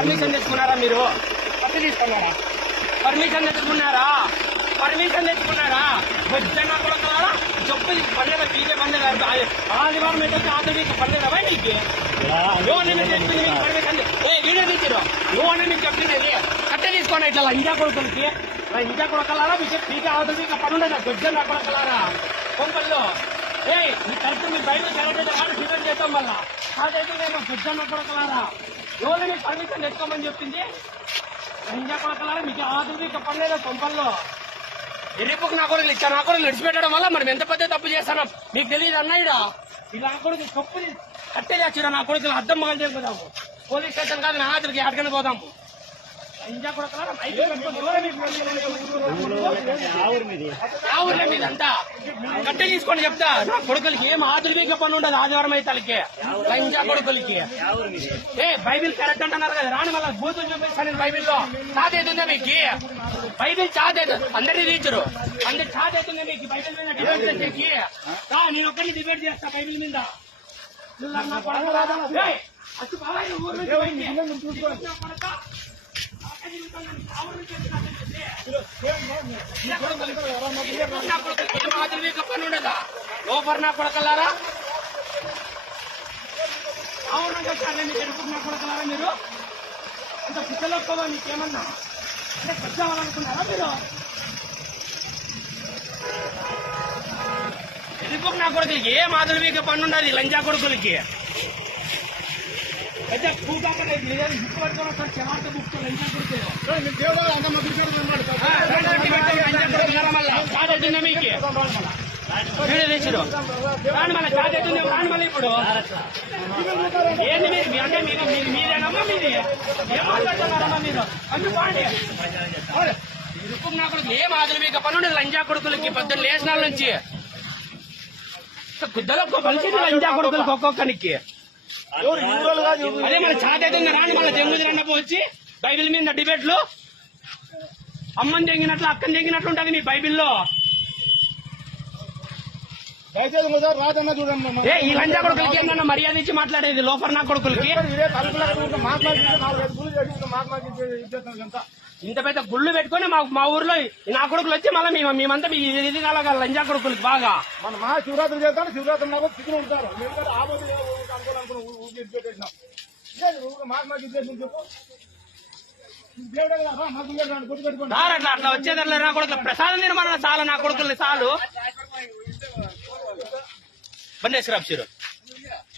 Permission తెచ్చుకున్నారా మీరు? Permission తెచ్చుకున్నారా? పర్మిషన్ తెచ్చుకున్నారా? వచ్చిన కొడుకున్నారా చెప్పు ఇది పండుగ పీకే పండుగ ఆదివారం ఏంటంటే ఆదివారం పండుగ అవే నీకు. నువ్వు నేను చెప్పింది మీకు పర్మిషన్ ఏ వీడియో తీసిరు నువ్వు అని మీకు చెప్పింది కట్టే తీసుకోండి ఇట్లా లంజా కొడుకులకి. లంజా కొడకలారా మీకు పీకే ఆవుతుంది ఇక పని ఉండదు గొజ్జన కొడకలారా కొంపల్లో. ఏ మీ కరెక్ట్ మీ బయట కరెక్ట్ వాడు డిపెండ్ చేస్తాం వల్ల అదైతే మేము గొజ్జన కొడకలారా రోజుని పర్మిషన్ తెచ్చుకోమని చెప్పింది. లంజా మీకు ఆదుతుంది ఇక పని లేదా కొంపల్లో ఎర్రిపోకు నా కొడుకులు ఇచ్చాను నా కొడుకులు విడిచిపెట్టడం వల్ల మనం ఎంత పెద్ద తప్పు చేస్తున్నాం మీకు తెలియదు అన్నాయిడా ఇలా నా కొడుకు తప్పు కట్టేలేచ్చిరా నా కొడుకులు అద్దం మగలు తెలుపుదాము పోలీస్ స్టేషన్ కాదు నా ఆఖరికి అడగని పోదాము. మీదంతా కట్టె తీసుకొని చెప్తా నా కొడుకులకి ఏం ఆధునిక పని ఉండదు ఆదివారం అయితే వాళ్ళకి లంజా కొడుకులకి ఏ బైబిల్ కరెక్ట్ అంటున్నారు కదా రాని మళ్ళీ బూతులు చూపిస్తాను బైబిల్లో చాతేతుందా మీకు బైబిల్ చాతేదు అందరినీ తీర్చరు అందరు చాతేతుందా మీకు బైబిల్ మీద డిబేట్ చేసేకి నేను ఒక్కరిని డిబేట్ చేస్తా బైబిల్ మీద నువ్వు నా కొడుకు రాదా? ఏయ్, అచ్చు బాబాయ్ నువ్వు ఊరు నుంచి పని ఉండదా లోపర్ నా కొడకల్లారా అవును కట్టాలి మీకు ఎడుపుకున్నా కొడకలారా మీరు అంత పిచ్చలొక్కవా మీకేమన్నా అంటే పెద్దవాలనుకున్నారా మీరు ఎదుపుకు నా కొడుకులకి? ఏ మాధులు మీకు పన్ను లంజా కొడుకులకి? అయితే పట్టుకొని చెమార్త మీకు. రాని మళ్ళీ రాని మళ్ళీ ఇప్పుడు. ఏంది మీరు? అంటే మీరు మీరు మీరేనమ్మా మీది? ఏం మాట్లాడుతున్నారమ్మా మీరు. అందుకు పోండి. అవును. ఇరుకు నా కొడుకు ఏం ఆదులు మీకు పని ఉండదు. లంజా కొడుకులకి పొద్దున్న లేచినాల నుంచి. గుద్దలో లంజా కొడుకులకి ఒక్కొక్కనికి. అదే మన చాతైతుంది రాని మళ్ళీ జంగుది రన్నపు వచ్చి బైబిల్ మీద డిబేట్లు అమ్మని తెంగినట్లు అక్కని తెంగినట్లు ఉంటుంది మీ బైబిల్లో. ఏ ఈ లంజా కొడుకులకి ఏమన్నా మర్యాద ఇచ్చి మాట్లాడేది? లోఫర్ నా కొడుకులకి? ఇంత పెద్ద గుళ్ళు పెట్టుకొని మా మా ఊర్లో నా కొడుకులు వచ్చి మళ్ళీ మేము మేమంతా ఇది కలగాలి లంజా కొడుకులకి బాగా. మన మా శివరాత్రి చేస్తాను శివరాత్రి నాకు ఉంటారు అట్లా అట్లా నా కొడుకులు. ప్రసాదం నిర్మాణం చాలు నా కొడుకుల్ని చాలు. Benda serap syrup.